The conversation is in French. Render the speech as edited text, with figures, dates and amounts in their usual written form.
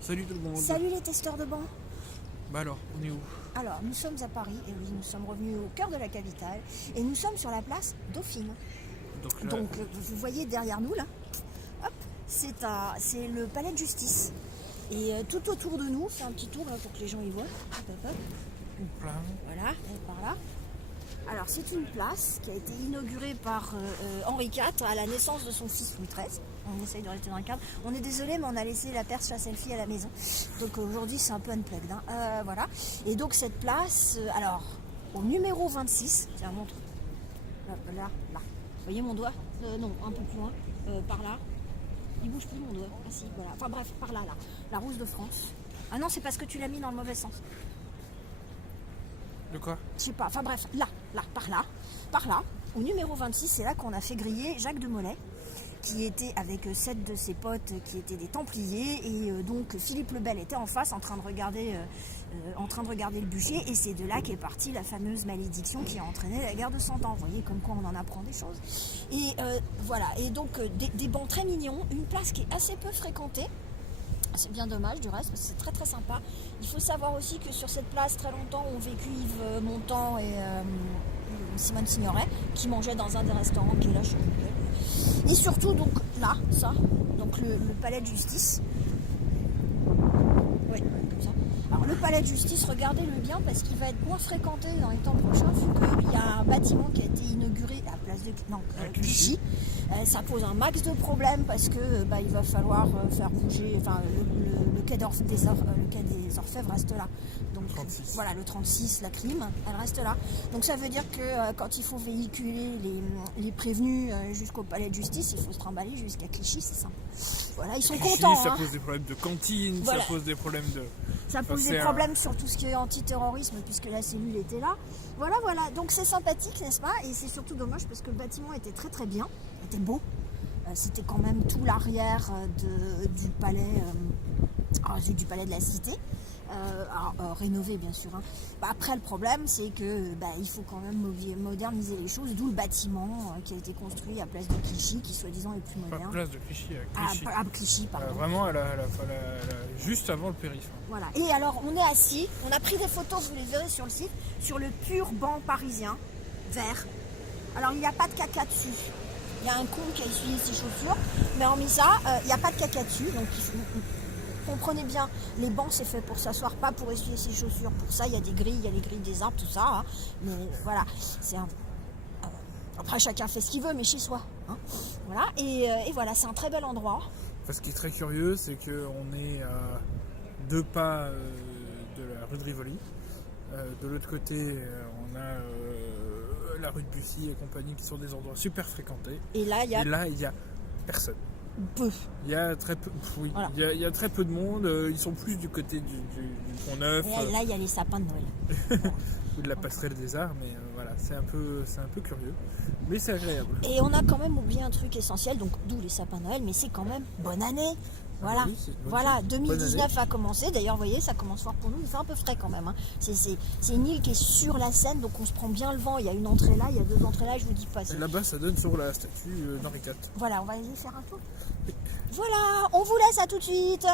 Salut tout le monde. Salut les testeurs de bancs. Bah alors, on est où? Alors, nous sommes à Paris, et oui, nous sommes revenus au cœur de la capitale, et nous sommes sur la place Dauphine. Donc, là, Donc, vous voyez derrière nous, là, hop, c'est le palais de justice. Et tout autour de nous, c'est un petit tour là, pour que les gens y voient. Hop, hop, hop. Voilà, et par là. Alors, c'est une place qui a été inaugurée par Henri IV à la naissance de son fils Louis XIII. On essaye de rester dans le cadre. On est désolé, mais on a laissé la perche à selfie à la maison. Donc aujourd'hui, c'est un peu unplugged. Hein. Voilà. Et donc, cette place, alors, au numéro 26, tiens, montre. Là. Vous voyez mon doigt non, un peu plus loin. Par là. Il bouge plus mon doigt. Ah si, voilà. Enfin bref, par là. La Rousse de France. Ah non, c'est parce que tu l'as mis dans le mauvais sens. de quoi? Je sais pas, enfin bref, là, par là, au numéro 26, c'est là qu'on a fait griller Jacques de Molay, qui était avec 7 de ses potes qui étaient des Templiers, et donc Philippe le Bel était en face en train de regarder le bûcher, et c'est de là qu'est partie la fameuse malédiction qui a entraîné la guerre de 100 ans. Vous voyez comme quoi on en apprend des choses. Et voilà, et donc des bancs très mignons, une place qui est assez peu fréquentée. C'est bien dommage du reste, parce que c'est très très sympa. Il faut savoir aussi que sur cette place, très longtemps, ont vécu Yves Montand et Simone Signoret, qui mangeaient dans un des restaurants qui est là chez nous. Et surtout, donc là, ça, donc le palais de justice. Oui, comme ça. Alors le palais de justice, regardez-le bien, parce qu'il va être moins fréquenté dans les temps prochains, vu qu'il y a un bâtiment qui a été inauguré à place de Clichy. Ça pose un max de problèmes parce que il va falloir faire bouger, enfin le quai des Orfèvres reste là. Donc 36. voilà, le 36, la crime, elle reste là. Donc ça veut dire que quand il faut véhiculer les prévenus jusqu'au palais de justice, il faut se trimballer jusqu'à Clichy, c'est simple. Voilà, ils sont Clichy, contents. ça Hein. pose des problèmes de cantine, Voilà. ça pose des problèmes de... Ça pose des problèmes sur tout ce qui est antiterrorisme, puisque la cellule était là. Voilà, donc c'est sympathique, n'est-ce pas? Et c'est surtout dommage parce que le bâtiment était très très bien, était beau. C'était quand même tout l'arrière du palais de la Cité. Rénové bien sûr. Hein. Après le problème c'est que il faut quand même moderniser les choses, d'où le bâtiment qui a été construit à place de Clichy, qui soi-disant est plus moderne. Pas place de Clichy, à Clichy. À Clichy, pardon. Vraiment juste avant le périph'. Voilà. Et alors on est assis, on a pris des photos, vous les verrez sur le site, sur le pur banc parisien, vert. Alors il n'y a pas de caca dessus. Il y a un con qui a essuyé ses chaussures, mais hormis ça, il n'y a pas de caca dessus, donc comprenez bien, les bancs c'est fait pour s'asseoir, pas pour essuyer ses chaussures. Pour ça, il y a des grilles, il y a les grilles des arbres, tout ça. Hein. Mais voilà, après chacun fait ce qu'il veut, mais chez soi. Hein. Voilà, et voilà, c'est un très bel endroit. Ce qui est très curieux, c'est qu'on est à 2 pas de la rue de Rivoli. De l'autre côté, on a la rue de Bussy et compagnie, qui sont des endroits super fréquentés. Et là, il y a personne. Peu. Il y a très peu, oui, voilà. il y a très peu de monde. Ils sont plus du côté du Pont Neuf. Et là, il y a les sapins de Noël. Ou de la passerelle des arts, mais voilà, c'est un peu curieux, mais c'est agréable. Et on a quand même oublié un truc essentiel, donc d'où les sapins de Noël, mais c'est quand même bonne année. Voilà, voilà, 2019 a commencé, d'ailleurs vous voyez ça commence fort pour nous, il fait un peu frais quand même, hein. C'est une île qui est sur la Seine, donc on se prend bien le vent, il y a une entrée là, il y a 2 entrées là, je vous dis pas. Et là-bas ça donne sur la statue d'Henri IV. Voilà, on va aller faire un tour. Voilà, on vous laisse, à tout de suite.